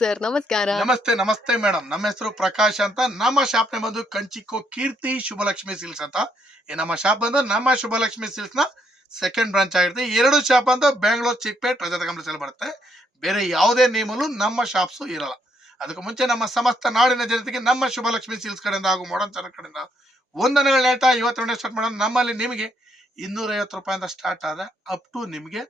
Sir, ನಮಸ್ಕಾರ. ನಮಸ್ತೆ ನಮಸ್ತೆ ಮೇಡಮ್ ನಮ್ಮ ಹೆಸರು ಪ್ರಕಾಶ್ ಅಂತ. ನಮ್ಮ ಶಾಪ್ ನೇ ಬಂದು ಕಂಚಿಕೋ ಕೀರ್ತಿ ಶುಭಲಕ್ಷ್ಮಿ ಸಿಲ್ಸ್ ಅಂತ. ಈ ನಮ್ಮ ಶಾಪ್ ಬಂದು ನಮ್ಮ ಶುಭಲಕ್ಷ್ಮಿ ಸಿಲ್ಕ್ಸ್ನ ಸೆಕೆಂಡ್ ಬ್ರಾಂಚ್ ಆಗಿರುತ್ತೆ ಎರಡು ಶಾಪ್ ಅಂತ ಬೆಂಗಳೂರು ರಜಾ ರಜತ ಕಂಪ್ಲೇಸಲ್ಲಿ ಬರುತ್ತೆ. ಬೇರೆ ಯಾವುದೇ ನೇಮಲ್ಲೂ ನಮ್ಮ ಶಾಪ್ಸ್ ಇರಲ್ಲ. ಅದಕ್ಕೆ ಮುಂಚೆ ನಮ್ಮ ಸಮಸ್ತ ನಾಡಿನ ಜನತೆಗೆ ನಮ್ಮ ಶುಭಲಕ್ಷ್ಮಿ ಸಿಲ್ಕ್ಸ್ ಕಡೆಯಿಂದ ಹಾಗೂ ಮಾಡರ್ನ್ ಚಾನಲ್ ಕಡೆಯಿಂದ ವಂದನೆಗಳನ್ನ ಹೇಳ್ತಾ ಇವತ್ತು ಸ್ಟಾರ್ಟ್ ಮಾಡೋಣ. ನಮ್ಮಲ್ಲಿ ನಿಮಗೆ ಇನ್ನೂರೈವತ್ತು ರೂಪಾಯಿಂದ ಸ್ಟಾರ್ಟ್ ಆದ್ರೆ ಅಪ್ ಟು ನಿಮಗೆ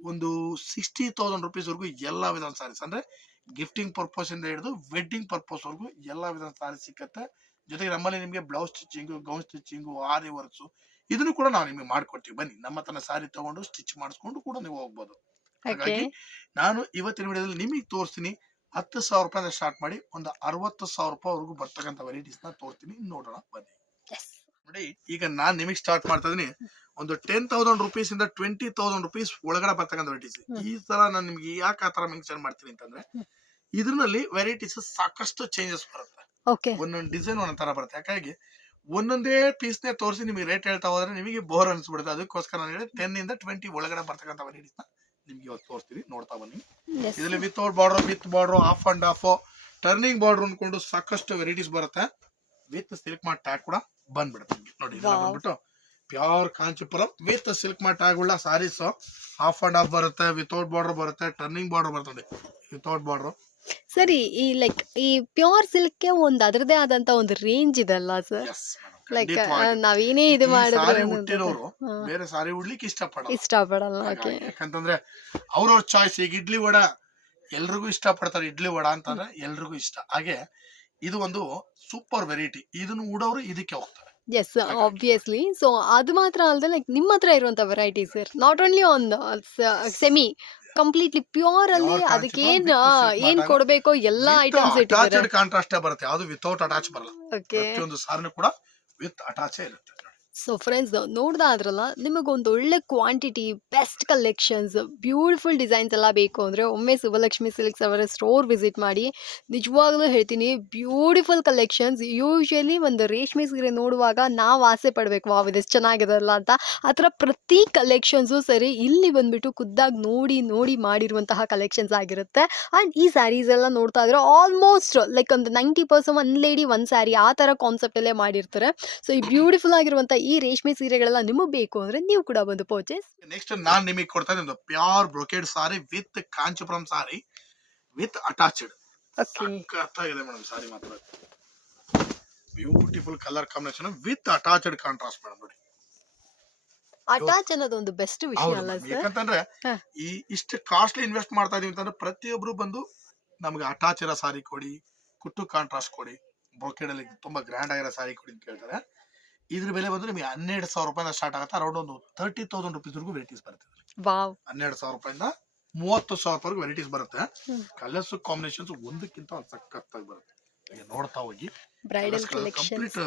ಒಂದು ಸಿಕ್ಸ್ಟಿ ತೌಸಂಡ್ ರುಪೀಸ್ವರೆಗೂ ಎಲ್ಲ ವಿಧದ ಸಾರೀಸ್ ಅಂದ್ರೆ ಗಿಫ್ಟಿಂಗ್ ಪರ್ಪಸ್ ಇಂದ ಹಿಡಿದು ವೆಡ್ಡಿಂಗ್ ಪರ್ಪಸ್ ವರೆಗೂ ಎಲ್ಲ ವಿಧದ ಸಾರಿ ಸಿಕ್ಕತ್ತೆ. ಜೊತೆಗೆ ನಮ್ಮಲ್ಲಿ ನಿಮಗೆ blouse stitching gown stitching aari works ಇದನ್ನು ಕೂಡ ನಾವು ನಿಮಗೆ ಮಾಡ್ಕೊಡ್ತೀವಿ. ಬನ್ನಿ ನಮ್ಮ ತನ್ನ ಸಾರಿ ತಗೊಂಡು ಸ್ಟಿಚ್ ಮಾಡಿಸ್ಕೊಂಡು ಕೂಡ ನೀವು ಹೋಗ್ಬೋದು. ಹಾಗಾಗಿ ನಾನು ಇವತ್ತಿನ ವಿಡಿಯೋದಲ್ಲಿ ನಿಮಗೆ ತೋರಿಸ್ತೀನಿ ಹತ್ತು ಸಾವಿರ ರೂಪಾಯಿಂದ ಸ್ಟಾರ್ಟ್ ಮಾಡಿ ಒಂದು ಅರವತ್ತು ಸಾವಿರ ರೂಪಾಯಿವರೆಗೂ ಬರ್ತಕ್ಕಂಥ ವೆರೈಟೀಸ್ನ ತೋರಿಸ್ತೀನಿ. ನೋಡೋಣ ಬನ್ನಿ. ನೋಡಿ ಈಗ ನಾನ್ ನಿಮಗೆ ಸ್ಟಾರ್ಟ್ ಮಾಡ್ತಾ ಇದೀನಿ. ಒಂದು ಟೆನ್ ತೌಸಂಡ್ ರುಪೀಸ್ ಇಂದ ಟ್ವೆಂಟಿ ತೌಸಂಡ್ ರುಪೀಸ್ ಒಳಗಡೆ ಬರ್ತಕ್ಕಂಥ ವೆರೈಟೀಸ್ ಈ ತರ ನಾನು ನಿಮ್ಗೆ ಯಾಕೆ ಆ ತರ ಮೆನ್ಷನ್ ಮಾಡ್ತೀನಿ ಅಂತಂದ್ರೆ. ಇದ್ರಲ್ಲಿ ವೆರೈಟೀಸ್ ಸಾಕಷ್ಟು ಚೇಂಜಸ್ ಬರುತ್ತೆ. ಒಂದೊಂದು ಡಿಸೈನ್ ಒಂದೊಂದ್ ತರ ಬರುತ್ತೆ. ಯಾಕಾಗಿ? ಒಂದೊಂದೇ ಪೀಸ್ ನೇ ತೋರಿಸಿ ನಿಮಗೆ ರೇಟ್ ಹೇಳ್ತಾ ಹೋದ್ರೆ ನಿಮಗೆ ಬೋರ್ ಅನ್ಸ್ಬಿಡುತ್ತೆ. ಅದಕ್ಕೋಸ್ಕರ ನಾನು ಹೇಳಿ ಟೆನ್ ಇಂದ ಟ್ವೆಂಟಿ ಒಳಗಡೆ ಬರ್ತಕ್ಕಂಥ ವೆರೈಟೀಸ್ ನಿಮ್ಗೆ ಇವತ್ತು ತೋರಿಸ್ತೀನಿ. ನೋಡ್ತಾ ಬನ್ನಿ. ಇದರಲ್ಲಿ without border with border half and half turning border ಅನ್ಕೊಂಡು ಸಾಕಷ್ಟು ವೆರೈಟೀಸ್ ಬರುತ್ತೆ. ವಿತ್ ಸಿಲ್ಕ್ ಮಾರ್ಟ್ ಟ್ಯಾಗ್ ಕೂಡ ಬಂದ್ಬಿಡುತ್ತೆ. ನೋಡಿ ಇದೆಲ್ಲ. ಬಂದ್ಬಿಟ್ಟು pure Kanchipuram with silk mark tag ಉಳ್ಳ ಸಾರೀಸ್ ಹಾಫ್ ಅಂಡ್ ಹಾಫ್ ಬರುತ್ತೆ ವಿತೌಟ್ ಬಾರ್ಡರ್ ಬರುತ್ತೆ ಟರ್ನಿಂಗ್ ಬಾರ್ಡರ್ ಬರುತ್ತೆ ನೋಡಿ ವಿತೌಟ್ ಬಾರ್ಡರ್ ಸರಿ ಈ ಲೈಕ್ ಈ ಪ್ಯೂರ್ ಸಿಲ್ಕ್ ಒಂದು ಅದ್ರದೇ ಆದಂತ ಒಂದು ರೇಂಜ್ ಇದೆಲ್ಲ ಸರ್ ಲೈಕ್ ನಾವೇನೇ ಇದು ಸಾರಿ ಮಾಡಿದ್ರು ಹುಟ್ಟಿರೋರು. ಬೇರೆ ಸಾರಿ ಉಡ್ಲಿಕ್ಕೆ ಇಷ್ಟಪಡಲ್ಲ. ಇಷ್ಟಪಡಲ್ಲ ಓಕೆ ಯಾಕಂತಂದ್ರೆ ಅವ್ರವ್ರ ಚಾಯ್ಸ್ ಈಗ ಇಡ್ಲಿ ವಡ ಎಲ್ರಿಗೂ ಇಷ್ಟ ಪಡ್ತಾರೆ ಇಡ್ಲಿ ವಡ ಅಂತಂದ್ರೆ ಎಲ್ರಿಗೂ ಇಷ್ಟ. ಹಾಗೆ ಇದು ಒಂದು ಸೂಪರ್ ವೆರೈಟಿ ಇದನ್ನು ಉಡೋರು ಇದಕ್ಕೆ ಹೋಗ್ತಾರೆ. ಎಸ್ ಆಬ್ವಿಯಸ್ಲಿ ಸೊ ಅದು ಮಾತ್ರ ಅಲ್ಲದೆ ಲೈಕ್ ನಿಮ್ಮ ಹತ್ರ ಇರುವಂತ variety sir not only on semi completely pure ಅಲ್ಲಿ ಅದಕ್ಕೆ ಏನ್ silk ಏನ್ ಕೊಡಬೇಕೋ ಎಲ್ಲಾ ಐಟಮ್ಸ್ ಇಟ್ಟಿದ್ದಾರೆ. ಕಾಂಟ್ರಾಸ್ಟ್ ಬರುತ್ತೆ. ಅದು ವಿತೌಟ್ ಅಟ್ಯಾಚ್ ಬರಲ್ಲ. ಪ್ರತಿಯೊಂದು ಸಾರನು ಕೂಡ ವಿತ್ ಅಟ್ಯಾಚೇ ಇರುತ್ತೆ. ಸೊ ಫ್ರೆಂಡ್ಸ್ ನೋಡ್ದಾದ್ರಲ್ಲ ನಿಮಗೊಂದು ಒಳ್ಳೆ quantity best collections beautiful designs ಎಲ್ಲ ಬೇಕು ಅಂದರೆ ಒಮ್ಮೆ ಸುಭಲಕ್ಷ್ಮಿ ಸಿಲ್ಕ್ಸ್ ಅವರ ಸ್ಟೋರ್ ವಿಸಿಟ್ ಮಾಡಿ ನಿಜವಾಗ್ಲೂ ಹೇಳ್ತೀನಿ ಬ್ಯೂಟಿಫುಲ್ ಕಲೆಕ್ಷನ್ಸ್ ಯೂಶ್ವಲಿ ಒಂದು ರೇಷ್ಮೆ ಸೀರೆ ನೋಡುವಾಗ ನಾವು ಆಸೆ ಪಡಬೇಕು, ವಾವ್, ಇದೆಷ್ಟು ಚೆನ್ನಾಗಿದಲ್ಲ ಅಂತ. ಆ ಥರ ಪ್ರತಿ ಕಲೆಕ್ಷನ್ಸು ಸರಿ ಇಲ್ಲಿ ಬಂದುಬಿಟ್ಟು ಖುದ್ದಾಗಿ ನೋಡಿ ನೋಡಿ ಮಾಡಿರುವಂತಹ ಕಲೆಕ್ಷನ್ಸ್ ಆಗಿರುತ್ತೆ. ಆ್ಯಂಡ್ ಈ ಸ್ಯಾರೀಸ್ ಎಲ್ಲ ನೋಡ್ತಾ ಇದ್ರೆ ಆಲ್ಮೋಸ್ಟ್ ಲೈಕ್ ಒಂದು ninety percent one lady one sari ಆ ಥರ ಕಾನ್ಸೆಪ್ಟಲ್ಲೇ ಮಾಡಿರ್ತಾರೆ. ಸೊ ಈ ಬ್ಯೂಟಿಫುಲ್ ಆಗಿರುವಂಥ ಈ ರೇಷ್ಮೆ ಸೀರೆಗಳೆಲ್ಲ ನಿಮಗೆ ಬೇಕು ಅಂದ್ರೆ ನೀವು ಕೂಡ ಬಂದು ಪರ್ಚೇಸ್ ನೆಕ್ಸ್ಟ್ ನಾನು ನಿಮಗೆ ಕೊಡ್ತಾ ಇದ್ದೀನಿ ಒಂದು pure brocade sari with Kanchipuram sari with attached okay ಸಖತ್ತಾಗಿದೆ ಮೇಡಮ್ ಸಾರಿ ಮಾತ್ರ. Beautiful colour combination with attached contrast madam ನೋಡಿ. ಅಟ್ಯಾಚ್ ಅನ್ನೋದು ಒಂದು ಬೆಸ್ಟ್ ವಿಷಯ ಅಲ್ಲ ಸರ್ ಯಾಕಂತಂದ್ರೆ ಈ ಇಷ್ಟು ಕಾಸ್ಟ್ಲಿ ಇನ್ವೆಸ್ಟ್ ಮಾಡ್ತಾ ಇದೀವಿ ಅಂತಂದ್ರೆ ಪ್ರತಿಯೊಬ್ರು ಬಂದು ನಮಗೆ ಅಟ್ಯಾಚ್ ಇರೋ ಸಾರಿ ಕೊಡಿ ಕುಟ್ಟು ಕಾಂಟ್ರಾಸ್ಟ್ ಕೊಡಿ. ಬ್ರೋಕೆಡ್ ಅಲ್ಲಿ ತುಂಬಾ ಗ್ರ್ಯಾಂಡ್ ಆಗಿರೋ ಸಾರಿ ಕೊಡಿ ಅಂತ ಕೇಳ್ತಾರೆ. ಇದ್ರ ಬೆಲೆ ಬಂದ್ರೆ ನಿಮಗೆ ಹನ್ನೆರಡು ಸಾವಿರ ರೂಪಾಯಿಂದ ಸ್ಟಾರ್ಟ್ ಆಗುತ್ತೆ. ಅರೌಂಡ್ ಒಂದು ತರ್ಟಿ ತೌಸಂಡ್ ರುಪೀಸ್ ವರೆಗೂ ವೆರೈಟೀಸ್ ಬರುತ್ತೆ. ವಾವ್ ಹನ್ನೆರಡು ಸಾವಿರ ರೂಪಾಯಿಂದ ಮೂವತ್ತು ಸಾವಿರ ರೂಪಾಯಿ ವೆರೈಟೀಸ್ ಬರುತ್ತೆ. ಕಲರ್ಸ್ ಕಾಂಬಿನೇಷನ್ಸ್ ಒಂದಕ್ಕಿಂತ ಒಂದು ಸಖತ್ತಾಗಿ ಬರುತ್ತೆ. ಈಗ ನೋಡ್ತಾ ಹೋಗಿ. ಬ್ರೈಡಲ್ ಕಂಪ್ಲೀಟ್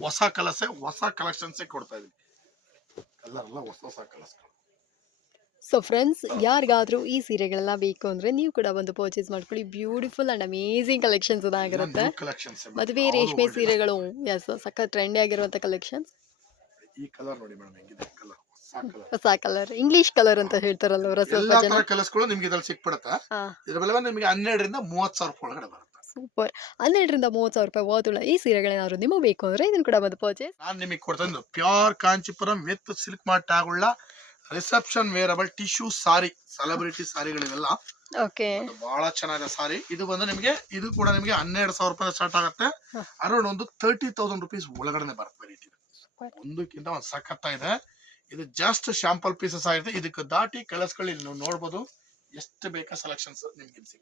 ಹೊಸ ಕಲರ್ಸೇ ಹೊಸ ಕಲೆಕ್ಷನ್ಸೇ ಕೊಡ್ತಾ ಇದೀನಿ. ಕಲರ್ ಎಲ್ಲ ಹೊಸ ಹೊಸ ಕಲರ್ಸ್ ಸೊ ಫ್ರೆಂಡ್ಸ್ ಯಾರಿಗಾದರೂ ಈ ಸೀರೆಗಳೆಲ್ಲ ಬೇಕು ಅಂದರೆ ನೀವು ಕೂಡ ಬಂದು ಪರ್ಚೇಸ್ ಮಾಡ್ಕೊಳ್ಳಿ. Beautiful and amazing collections collections ಮದುವೆ ರೇಷ್ಮೆ ಸೀರೆಗಳು. ಎಸ್ ಸಖತ್ ಟ್ರೆಂಡಿ ಆಗಿರುವಂಥ ಕಲೆಕ್ಷನ್ಸ್ ಈ ಕಲರ್ ನೋಡಿ ಮೇಡಮ್ ಹೆಂಗಿದೆ? ಕಲರ್ ಹೊಸ ಕಲರ್ ಇಂಗ್ಲಿಷ್ ಕಲರ್ ಅಂತ ಹೇಳ್ತಾರಲ್ಲ ಅವರ ಸ್ವಲ್ಪ ಜನ? ತರ ಕಲರ್ಸ್ಗಳು ನಿಮ್ಗೆ ಇದ್ರಲ್ಲಿ ಸಿಕ್ಬಿಡುತ್ತೆ? ಹಾ. ಇದ್ರ ಬೆಲೆ ನಿಮಗೆ ಹನ್ನೆರಡರಿಂದ ಮೂವತ್ತು ಸಾವಿರ ರೂಪಾಯಿ ಒಳಗಡೆ ಬರುತ್ತೆ. ಸೂಪರ್ ಹನ್ನೆರಡರಿಂದ ಮೂವತ್ತು ಸಾವಿರ ರೂಪಾಯಿ ಓದುಳ್ಳ ಈ ಸೀರೆಗಳೇನಾದ್ರು ನಿಮಗೆ ಬೇಕು ಅಂದರೆ ಇದನ್ನು ಕೂಡ ಬಂದು ಪರ್ಚೇಸ್ ನಾನು ನಿಮಗೆ ಕೊಡ್ತಾ pure Kanchipuram with silk mark ಆಗುಳ್ಳ reception wearable tissue sari celebrity ಸಾರಿಗಳಿವೆಲ್ಲ. Okay. ಬಹಳ ಚೆನ್ನಾಗಿದೆ ಸಾರಿ. ಇದು ಬಂದು ನಿಮಗೆ ಇದು ಕೂಡ ನಿಮಗೆ ಹನ್ನೆರಡು ಸಾವಿರ ರೂಪಾಯಿ ಸ್ಟಾರ್ಟ್ ಆಗುತ್ತೆ. ಅರೌಂಡ್ ಒಂದು ತರ್ಟಿ ತೌಸಂಡ್ ರುಪೀಸ್ ಒಳಗಡೆ ಬರುತ್ತೆ ವೆರೈಟಿ ಒಂದಕ್ಕಿಂತ ಒಂದು ಇದೆ ಇದು ಜಸ್ಟ್ ಶಾಂಪಲ್ ಪೀಸಸ್ ಆಗಿದೆ ಇದಕ್ಕೆ ದಾಟಿ ಕಳಿಸ್ಕೊಳ್ಳಿ ನೀವು ನೋಡ್ಬೋದು. ಎಷ್ಟು ಬೇಕಾ ಸೆಲೆಕ್ಷನ್ಸ್ ನಿಮ್ಗೆ ಇಲ್ಲಿ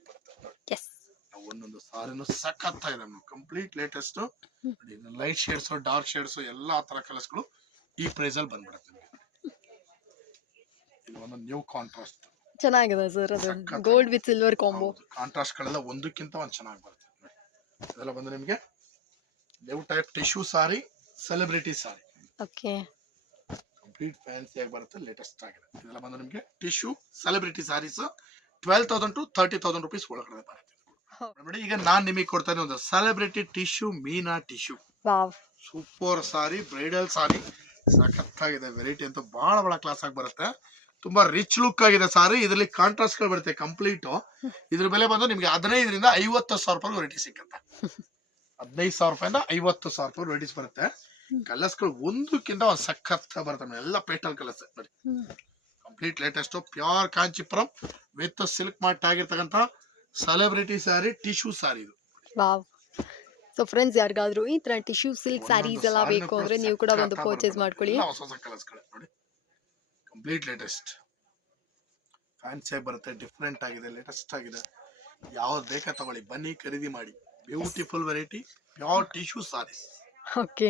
ನಾವು ಒಂದೊಂದು ಸಾರಿನೂ ಸಖತ್ತಾಗಿದೆ complete latest light shades dark shades ಎಲ್ಲಾ ತರ ಕಲರ್ಸ್ಗಳು ಈ ಪ್ರೈಸ್ ಅಲ್ಲಿ ಬಂದ್ಬಿಡುತ್ತೆ. ಇದು ಒಂದು ನ್ಯೂ ಕಾಂಟ್ರಾಸ್ಟ್ ಚೆನ್ನಾಗಿದೆ ಸರ್ ಅದು ಸಖತ್ತಾಗಿದೆ. Gold with silver combo contrast ಗಳೆಲ್ಲ ಒಂದಕ್ಕಿಂತ ಒಂದು ಚೆನ್ನಾಗಿ ಬರುತ್ತೆ. ನೋಡಿ. ಇದೆಲ್ಲ ಬಂದು ನಿಮಗೆ new type tissue sari celebrity sari okay complete fancy ಆಗಿ ಬರುತ್ತೆ ಲೇಟೆಸ್ಟ್ ಆಗಿದೆ. ಇದೆಲ್ಲ ಬಂದು ನಿಮಗೆ tissue celebrity saris twelve thousand to thirty thousand rupees ಒಳಗಡೆ ಬರುತ್ತೆ. ನೋಡಿ ಈಗ ನಾನು ನಿಮಗೆ ಕೊಡ್ತಾನೆ ಇದ್ದೀನಿ ಒಂದು celebrity tissue Meena tissue wow. Super sari bridal sari ಸಖತ್ತಾಗಿದೆ ವೆರೈಟಿ ಅಂತೂ ಬಹಳ ಬಹಳ ಕ್ಲಾಸ್ ಆಗಿ ಬರುತ್ತೆ. ತುಂಬಾ ರಿಚ್ ಲುಕ್ ಆಗಿದೆ ಸಾರಿ. ಇದರಲ್ಲಿ ಕಾಂಟ್ರಾಸ್ಟ್ಗಳು ಬರುತ್ತೆ ಕಂಪ್ಲೀಟ್ ಇದ್ರ ಬೆಲೆ ಬಂದು ನಿಮ್ಗೆ ಹದಿನೈದರಿಂದ ಐವತ್ತು ಸಾವಿರ ರೂಪಾಯಿ ವೆರೈಟಿ ಸಿಕ್ಕುತ್ತೆ ಹದಿನೈದು ಸಾವಿರ ರೂಪಾಯಿಂದ ಐವತ್ತು ಸಾವಿರ ರೂಪಾಯಿ ವೆರೈಟೀಸ್ ಬರುತ್ತೆ. ಕಲರ್ಸ್ಗಳು ಒಂದಕ್ಕಿಂತ ಒಂದ್ ಸಖತ್ ಬರುತ್ತೆ. ಎಲ್ಲ ಪೇಟಲ್ ಕಲರ್ಸ್ ನೋಡಿ complete latest pure Kanchipuram with silk mark ಆಗಿರ್ತಕ್ಕಂಥ ಸೆಲೆಬ್ರಿಟಿ ಸ್ಯಾರಿ ಟಿಶ್ಯೂ ಸ್ಯಾರಿ ಇದು. ಸೊ ಫ್ರೆಂಡ್ಸ್ ಯಾರಿಗಾದ್ರೂ ಈ ತರ ಟಿಶ್ಯೂ ಸಿಲ್ಕ್ ಸ್ಯಾರೀಸ್ ಎಲ್ಲ ಬೇಕು ಅಂದ್ರೆ ನೀವು ಕೂಡ ಒಂದು ಪರ್ಚೇಸ್ ಮಾಡ್ಕೊಳ್ಳಿ. ಹೊಸ ಹೊಸ ಕಲರ್ಸ್ ನೋಡಿ. ಕಂಪ್ಲೀಟ್ ಲೇಟೆಸ್ಟ್ ಫ್ಯಾನ್ಸಿ ಬರುತ್ತೆ ಡಿಫ್ರೆಂಟ್ ಆಗಿದೆ ಲೇಟೆಸ್ಟ್ ಆಗಿದೆ. ಯಾವ್ದು ಬೇಕಾ ತಗೊಳ್ಳಿ ಬನ್ನಿ ಖರೀದಿ ಮಾಡಿ. Beautiful variety pure tissue saris okay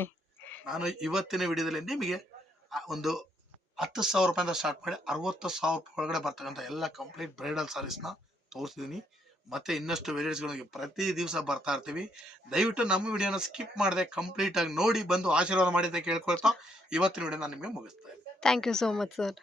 ನಾನು ಇವತ್ತಿನ ವಿಡಿಯೋದಲ್ಲಿ ನಿಮಗೆ ಒಂದು ಹತ್ತು ಸಾವಿರ ರೂಪಾಯಿಂದ ಸ್ಟಾರ್ಟ್ ಮಾಡಿ ಅರವತ್ತು ಸಾವಿರ ರೂಪಾಯಿ ಒಳಗಡೆ ಬರ್ತಕ್ಕಂಥ ಎಲ್ಲ ಕಂಪ್ಲೀಟ್ ಬ್ರೈಡಲ್ ಸಾರೀಸ್ನ ತೋರಿಸಿದ್ದೀನಿ. ಮತ್ತೆ ಇನ್ನಷ್ಟು ವೆರೈಟೀಸ್ಗಳಿಗೆ ಪ್ರತಿ ದಿವಸ ಬರ್ತಾ ಇರ್ತೀವಿ. ದಯವಿಟ್ಟು ನಮ್ಮ ವಿಡಿಯೋನ ಸ್ಕಿಪ್ ಮಾಡದೆ ಕಂಪ್ಲೀಟ್ ಆಗಿ ನೋಡಿ ಬಂದು ಆಶೀರ್ವಾದ ಮಾಡಿ ಕೇಳ್ಕೊಳ್ತಾ ಇವತ್ತಿನ ವಿಡಿಯೋ ನಾನು ನಿಮಗೆ ಮುಗಿಸ್ತಾ ಇದ್ದೀನಿ thank you so much sir